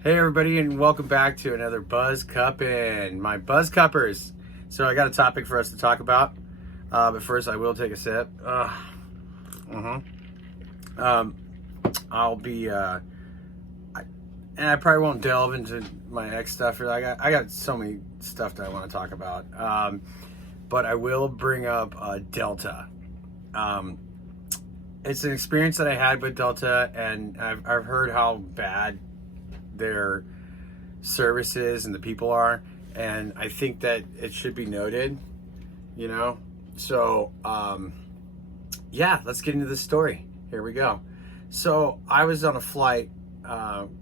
Hey everybody, and welcome back to another BuzzCupN, my BuzzCuppers. So I got a topic for us to talk about, but first I will take a sip. I'll be, and I probably won't delve into my ex stuff. I got so many stuff that I want to talk about, but I will bring up Delta. It's an experience that I had with Delta, and I've heard how bad their services and the people are, and I think that it should be noted, so yeah, let's get into this story. Here we go. So I was on a flight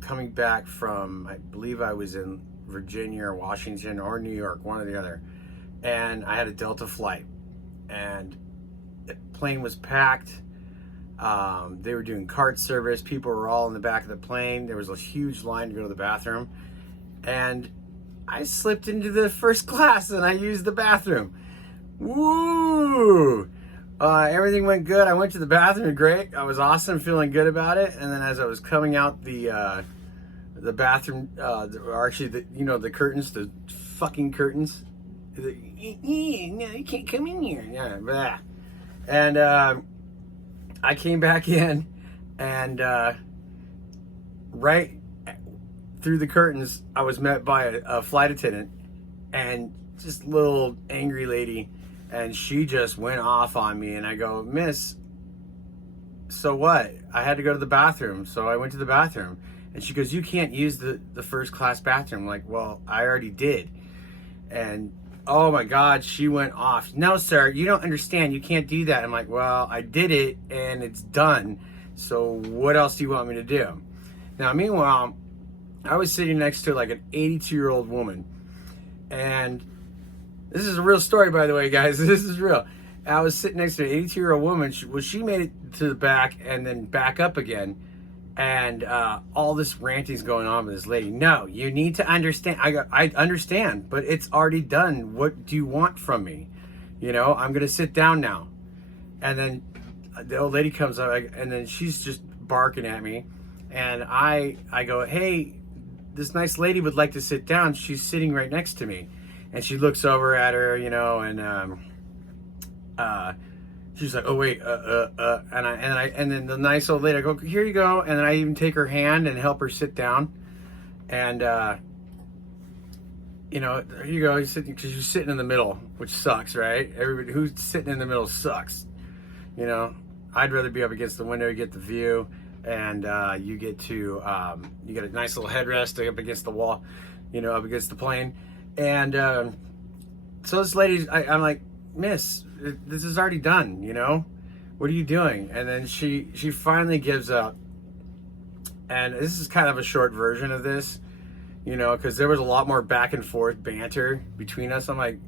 coming back from, I believe I was in Virginia or Washington or New York, one or the other, and I had a Delta flight, and the plane was packed. They were doing cart service. People were all in the back of the plane. There was a huge line to go to the bathroom. And I slipped into the first class and I used the bathroom. Woo! Everything went good. I went to the bathroom, great. I was awesome, feeling good about it. And then as I was coming out the bathroom, the curtains, the fucking curtains. No, you can't come in here. Yeah, blah. And I came back in, and right through the curtains, I was met by a flight attendant, and just a little angry lady, and she just went off on me. And I go, "Miss, so what? I had to go to the bathroom, so I went to the bathroom." And she goes, "You can't use the first class bathroom." I'm like, "Well, I already did." And oh my God, she went off. "No, sir, you don't understand. You can't do that." I'm like, "Well, I did it and it's done. So what else do you want me to do?" Now, meanwhile, I was sitting next to like an 82-year-old woman. And this is a real story, by the way, guys. This is real. I was sitting next to an 82-year-old woman. She made it to the back and then back up again. And all this ranting's going on with this lady. "No, you need to understand." I understand, but it's already done. What do you want from me? I'm going to sit down now. And then the old lady comes up, and then she's just barking at me. And I go, "Hey, this nice lady would like to sit down. She's sitting right next to me." And she looks over at her, and she's like, "Oh wait, and then the nice old lady, I go, "Here you go," and then I even take her hand and help her sit down, and there you go. Because you're sitting in the middle, which sucks, right? Everybody who's sitting in the middle sucks. I'd rather be up against the window, get the view, and you get a nice little headrest up against the wall, up against the plane, and so this lady, I'm like, "Miss, this is already done, what are you doing?" And then she finally gives up. And this is kind of a short version of this, because there was a lot more back and forth banter between us. I'm like,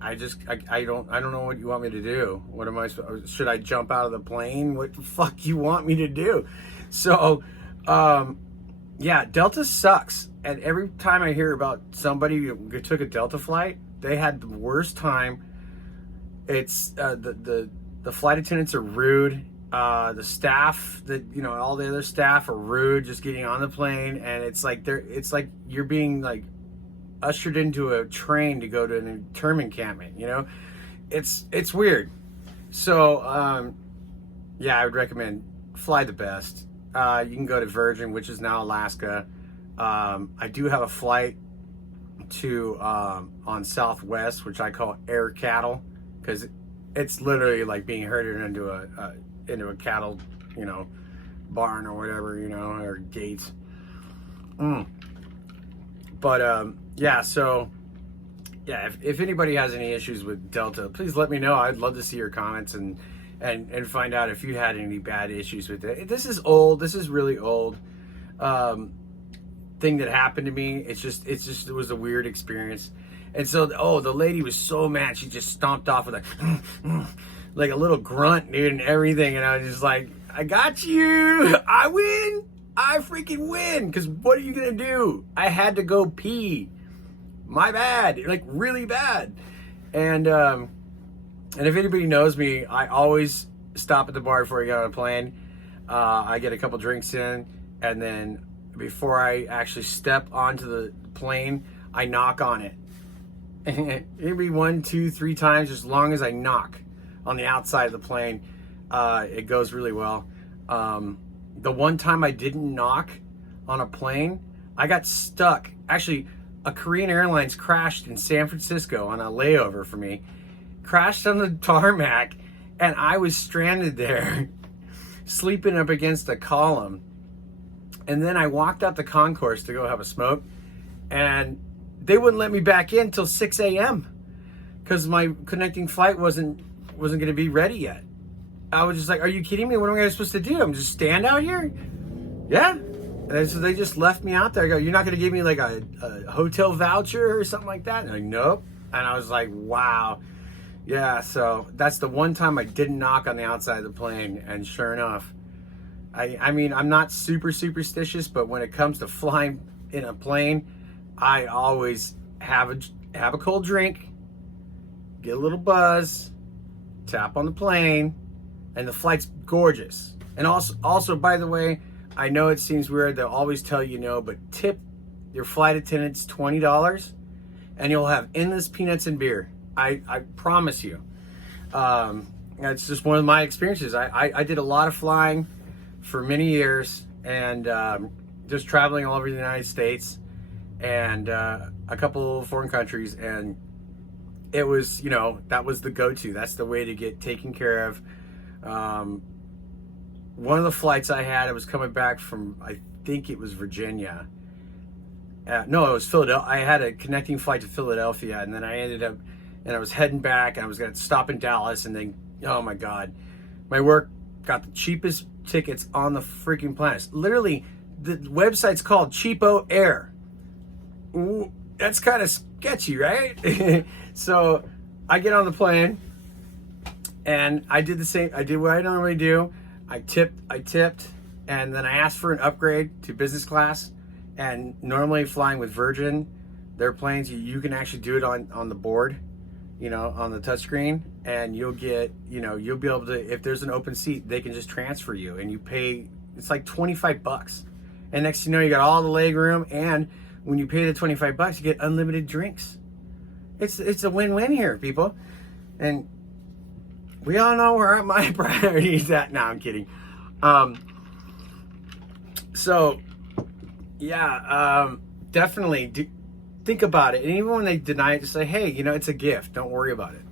I don't know what you want me to do. What am I supposed? Should I jump out of the plane? What the fuck you want me to do? So yeah, Delta sucks. And every time I hear about somebody who took a Delta flight, they had the worst time. It's the flight attendants are rude. The staff, all the other staff are rude. Just getting on the plane, and it's like you're being like ushered into a train to go to an internment encampment. It's weird. So yeah, I would recommend fly the best. You can go to Virgin, which is now Alaska. I do have a flight to on Southwest, which I call Air Cattle, because it's literally like being herded into a cattle, barn or whatever, or gates. But yeah, so yeah, if anybody has any issues with Delta, please let me know. I'd love to see your comments and find out if you had any bad issues with it. This is old. This is really old. Thing that happened to me. It was a weird experience. And so, the lady was so mad. She just stomped off with like a little grunt, dude, and everything. And I was just like, "I got you. I win. I freaking win." Because what are you going to do? I had to go pee. My bad. Like, really bad. And if anybody knows me, I always stop at the bar before I get on a plane. I get a couple drinks in, and then before I actually step onto the plane, I knock on it. Maybe 1, 2, 3 times, as long as I knock on the outside of the plane, it goes really well. The one time I didn't knock on a plane, I got stuck. Actually, a Korean Airlines crashed in San Francisco on a layover for me. Crashed on the tarmac, and I was stranded there, sleeping up against a column. And then I walked out the concourse to go have a smoke, and they wouldn't let me back in till 6 a.m. because my connecting flight wasn't going to be ready yet. I was just like, are you kidding me? What am I supposed to do? I'm just stand out here? Yeah. And so they just left me out there. I go, you're not going to give me like a hotel voucher or something like that? And I'm like, nope. And I was like, wow. Yeah, so that's the one time I didn't knock on the outside of the plane. And sure enough, I mean, I'm not super superstitious, but when it comes to flying in a plane, I always have a cold drink, get a little buzz, tap on the plane, and the flight's gorgeous. And also, by the way, I know it seems weird, they'll always tell you no, but tip your flight attendants $20 and you'll have endless peanuts and beer. I promise you. It's just one of my experiences. I did a lot of flying for many years, and just traveling all over the United States and a couple foreign countries, and it was, that was the go-to. That's the way to get taken care of. One of the flights I had, I was coming back from, I think it was Virginia. No, it was Philadelphia. I had a connecting flight to Philadelphia, and then I ended up, and I was heading back, and I was going to stop in Dallas, and then, oh my God, my work got the cheapest tickets on the freaking planet. Literally, the website's called Cheapo Air. Ooh, that's kind of sketchy, right? So I get on the plane, and I did the same. I did what I normally do. I tipped, and then I asked for an upgrade to business class. And normally flying with Virgin, their planes, you can actually do it on the board, on the touchscreen, and you'll get, you'll be able to, if there's an open seat, they can just transfer you, and you pay, it's like $25. And next thing you know, you got all the leg room, and when you pay the $25, you get unlimited drinks. It's a win-win here, people. And we all know where my priorities at. No, I'm kidding. Definitely think about it. And even when they deny it, just say, hey, it's a gift. Don't worry about it.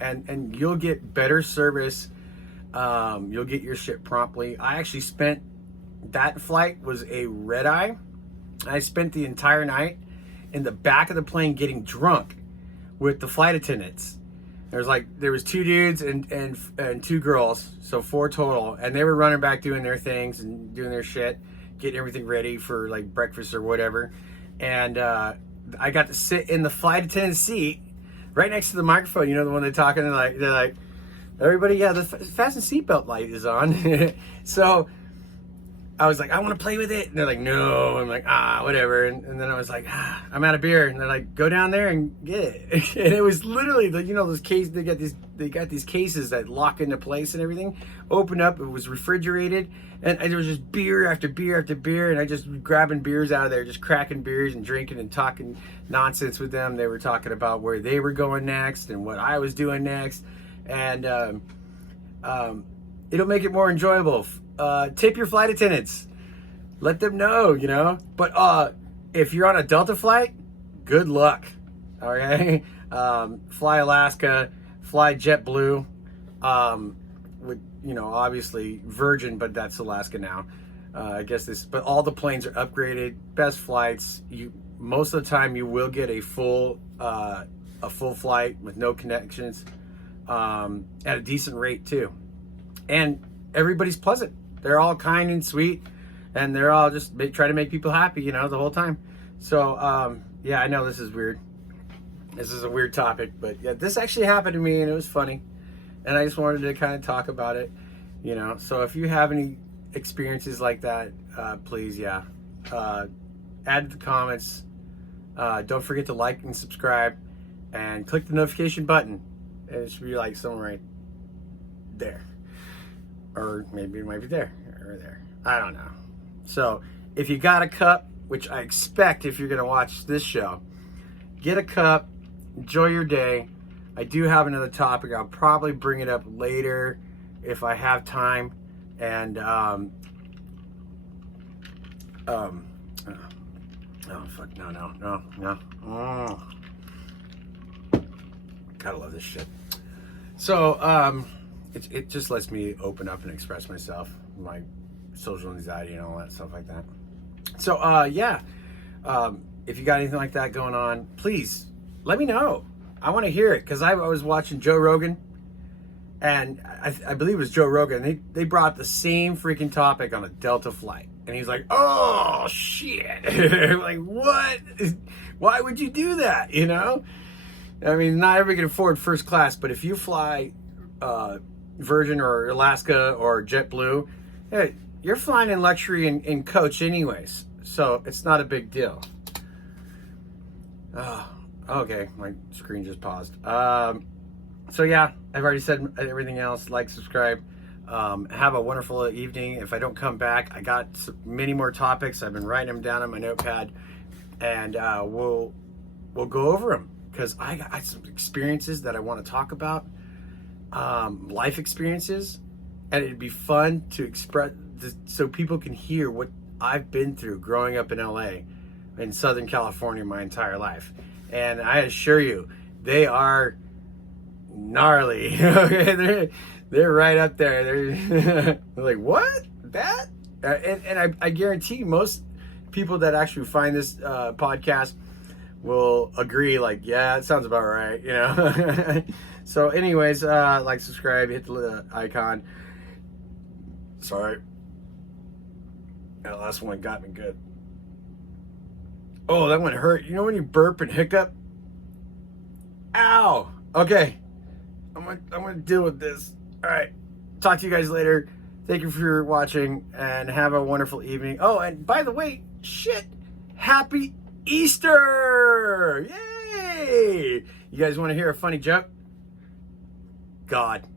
And you'll get better service. You'll get your shit promptly. I actually spent, that flight was a red eye. I spent the entire night in the back of the plane getting drunk with the flight attendants. There was 2 dudes and 2 girls, so 4 total, and they were running back doing their things and doing their shit, getting everything ready for like breakfast or whatever. And I got to sit in the flight attendant seat right next to the microphone. The one they're talking, and they're like, everybody, yeah, the fasten seatbelt light is on. So I was like, I want to play with it. And they're like, no. I'm like, whatever. And then I was like, I'm out of beer. And they're like, go down there and get it. And it was literally those cases. They got these cases that lock into place and everything. Opened up. It was refrigerated, and there was just beer after beer after beer. And I just grabbing beers out of there, just cracking beers and drinking and talking nonsense with them. They were talking about where they were going next and what I was doing next. And it'll make it more enjoyable. Tip your flight attendants. Let them know, But if you're on a Delta flight, good luck. Okay? Fly Alaska, fly JetBlue. With, obviously Virgin, but that's Alaska now. I guess but all the planes are upgraded, best flights. Most of the time you will get a full flight with no connections, at a decent rate too. And everybody's pleasant. They're all kind and sweet, and they're all just try to make people happy, the whole time. So, I know this is weird. This is a weird topic, but yeah, this actually happened to me, and it was funny. And I just wanted to kind of talk about it, So if you have any experiences like that, please, add to the comments. Don't forget to like and subscribe, and click the notification button. It should be like somewhere right there. Or maybe it might be there or there. I don't know. So if you got a cup, which I expect if you're going to watch this show, get a cup, enjoy your day. I do have another topic. I'll probably bring it up later if I have time. And, oh, fuck, no. Oh. Gotta love this shit. So, it just lets me open up and express myself, my social anxiety and all that stuff like that. So, if you got anything like that going on, please let me know. I want to hear it, because I was watching Joe Rogan, and I believe it was Joe Rogan. They brought the same freaking topic on a Delta flight, and he's like, "Oh shit!" Like, what? Why would you do that? You know? I mean, not everybody can afford first class, but if you fly Virgin or Alaska or JetBlue, hey, you're flying in luxury in coach anyways, so it's not a big deal. Okay, my screen just paused. So yeah, I've already said everything else. Like, subscribe. Have a wonderful evening. If I don't come back, I got many more topics. I've been writing them down on my notepad, and we'll go over them, because I got some experiences that I want to talk about, life experiences, and it'd be fun to express so people can hear what I've been through growing up in LA, in Southern California, my entire life. And I assure you, they are gnarly. They're right up there. They're like, what? That? And I guarantee most people that actually find this podcast will agree, like, yeah, it sounds about right, you know. So anyways, like, subscribe, hit the icon. Sorry, that last one got me good. Oh, that one hurt. You know when you burp and hiccup? Ow. Okay, I'm gonna deal with this. All right, talk to you guys later. Thank you for watching, and have a wonderful evening. Oh, and by the way, happy Easter! Yay! You guys want to hear a funny joke? God.